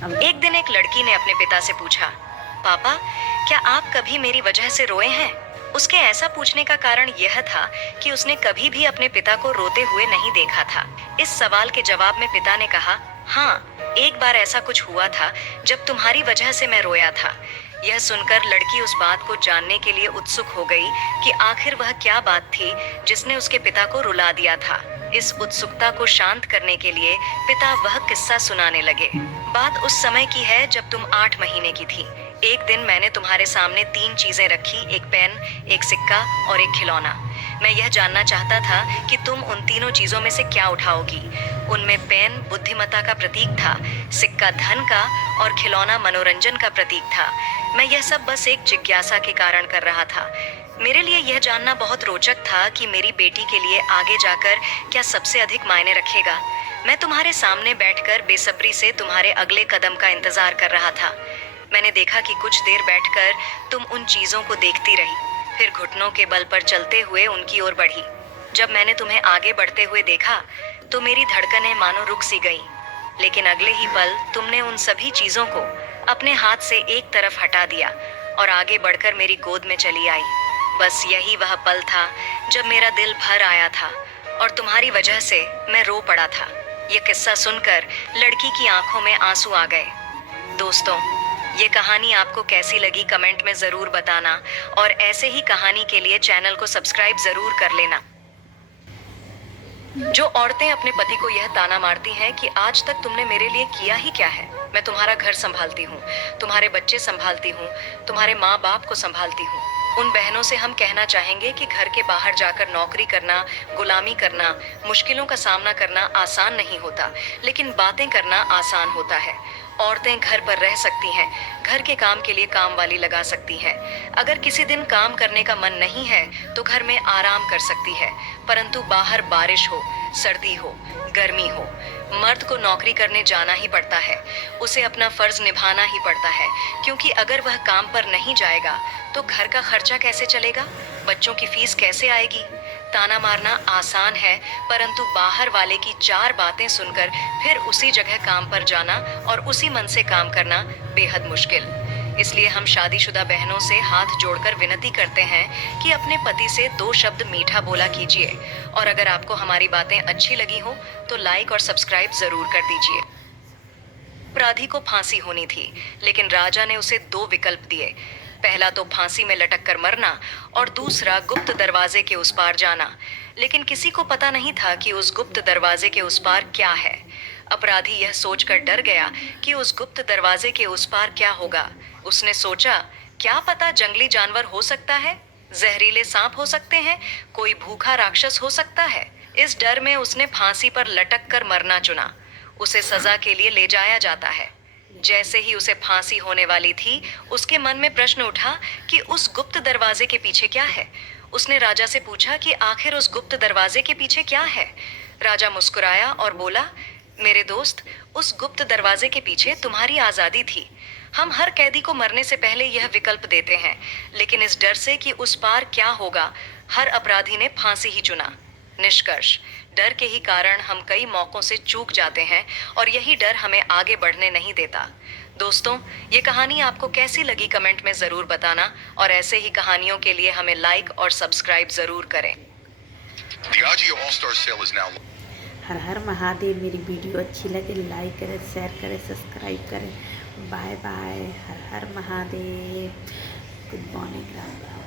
एक दिन एक लड़की ने अपने पिता से पूछा, पापा, क्या आप कभी मेरी वजह से रोए हैं? उसके ऐसा पूछने का कारण यह था कि उसने कभी भी अपने पिता को रोते हुए नहीं देखा था। इस सवाल के जवाब में पिता ने कहा, हाँ, एक बार ऐसा कुछ हुआ था जब तुम्हारी वजह से मैं रोया था। यह सुनकर लड़की उस बात को जानने के लिए उत्सुक हो गई कि आखिर वह क्या बात थी जिसने उसके पिता को रुला दिया था। इस उत्सुकता को शांत करने के लिए पिता वह किस्सा सुनाने लगे। बात उस समय की है जब तुम 8 महीने की थी। एक दिन मैंने तुम्हारे सामने 3 चीजें रखी, एक पेन, एक सिक्का और एक खिलौना। मैं यह जानना चाहता था कि तुम उन तीनों चीजों में से क्या उठाओगी। उनमें पेन बुद्धिमत्ता का प्रतीक था, सिक्का धन का और खिलौना मनोरंजन का प्रतीक था। मैं यह सब बस एक जिज्ञासा के कारण कर रहा था। मेरे लिए यह जानना बहुत रोचक था कि मेरी बेटी के लिए आगे जाकर क्या सबसे अधिक मायने रखेगा। मैं तुम्हारे सामने बैठकर बेसब्री से तुम्हारे अगले कदम का इंतजार कर रहा था। मैंने देखा कि कुछ देर बैठकर तुम उन चीजों को देखती रही, फिर घुटनों के बल पर चलते हुए उनकी ओर बढ़ी। जब मैंने तुम्हें आगे बढ़ते हुए देखा तो मेरी धड़कनें मानो रुक सी गईं। लेकिन अगले ही पल तुमने उन सभी चीजों को अपने हाथ से एक तरफ हटा दिया और आगे बढ़कर मेरी गोद में चली आई। बस यही वह पल था जब मेरा दिल भर आया था और तुम्हारी वजह से मैं रो पड़ा था। ये किस्सा सुनकर लड़की की आंखों में आंसू आ गए। दोस्तों, ये कहानी आपको कैसी लगी कमेंट में जरूर बताना और ऐसे ही कहानी के लिए चैनल को सब्सक्राइब जरूर कर लेना। जो औरतें अपने पति को यह ताना मारती हैं कि आज तक तुमने मेरे लिए किया ही क्या है। मैं तुम्हारा घर संभालती हूँ, तुम्हारे बच्चे संभालती हूँ, तुम्हारे माँ बाप को संभालती हूँ। उन बहनों से हम कहना चाहेंगे कि घर के बाहर जाकर नौकरी करना, गुलामी करना, मुश्किलों का सामना करना आसान नहीं होता, लेकिन बातें करना आसान होता है। औरतें घर पर रह सकती हैं, घर के काम के लिए काम वाली लगा सकती हैं। अगर किसी दिन काम करने का मन नहीं है तो घर में आराम कर सकती है, परंतु बाहर बारिश हो, सर्दी हो, गर्मी हो, मर्द को नौकरी करने जाना ही पड़ता है। उसे अपना फर्ज निभाना ही पड़ता है, क्योंकि अगर वह काम पर नहीं जाएगा तो घर का खर्चा कैसे चलेगा, बच्चों की फीस कैसे आएगी। ताना मारना आसान है, परंतु बाहर वाले की 4 बातें सुनकर फिर उसी जगह काम पर जाना और उसी मन से काम करना बेहद मुश्किल। इसलिए हम शादीशुदा बहनों से हाथ जोड़कर विनती करते हैं कि अपने पति से 2 शब्द मीठा बोला कीजिए। और अगर आपको हमारी बातें अच्छी लगी हो तो लाइक और सब्सक्राइब जरूर कर दीजिए। अपराधी को फांसी होनी थी, लेकिन राजा ने उसे 2 विकल्प दिए। पहला तो फांसी में लटक कर मरना और दूसरा गुप्त दरवाजे के उस पार जाना। लेकिन किसी को पता नहीं था कि उस गुप्त दरवाजे के उस पार क्या है। अपराधी यह सोचकर डर गया कि उस गुप्त दरवाजे के उस पार क्या होगा। उसने सोचा, क्या पता जंगली जानवर हो सकता है, जहरीले सांप हो सकते हैं, कोई भूखा राक्षस हो सकता है। इस डर में उसने फांसी पर लटक कर मरना चुना। उसे सजा के लिए ले जाया जाता है। जैसे ही उसे फांसी होने वाली थी, उसके मन में प्रश्न उठा कि उस गुप्त दरवाजे के पीछे क्या है। उसने राजा से पूछा कि आखिर उस गुप्त दरवाजे के पीछे क्या है। राजा मुस्कुराया और बोला, मेरे दोस्त, उस गुप्त दरवाजे के पीछे तुम्हारी आजादी थी। हम हर कैदी को मरने से पहले यह विकल्प देते हैं, लेकिन इस डर से कि उस पार क्या होगा, हर अपराधी ने फांसी ही चुना। निष्कर्ष, डर के ही कारण हम कई मौकों से चूक जाते हैं और यही डर हमें आगे बढ़ने नहीं देता। दोस्तों, ये कहानी आपको कैसी लगी कमेंट में ज़रूर बताना और ऐसे ही कहानियों के लिए हमें लाइक और सब्सक्राइब ज़रूर करें। हर हर महादेव। मेरी वीडियो अच्छी लगे लाइक करें, शेयर करें, सब्सक्राइब करें। Bye bye. हर हर महादेव। Good morning.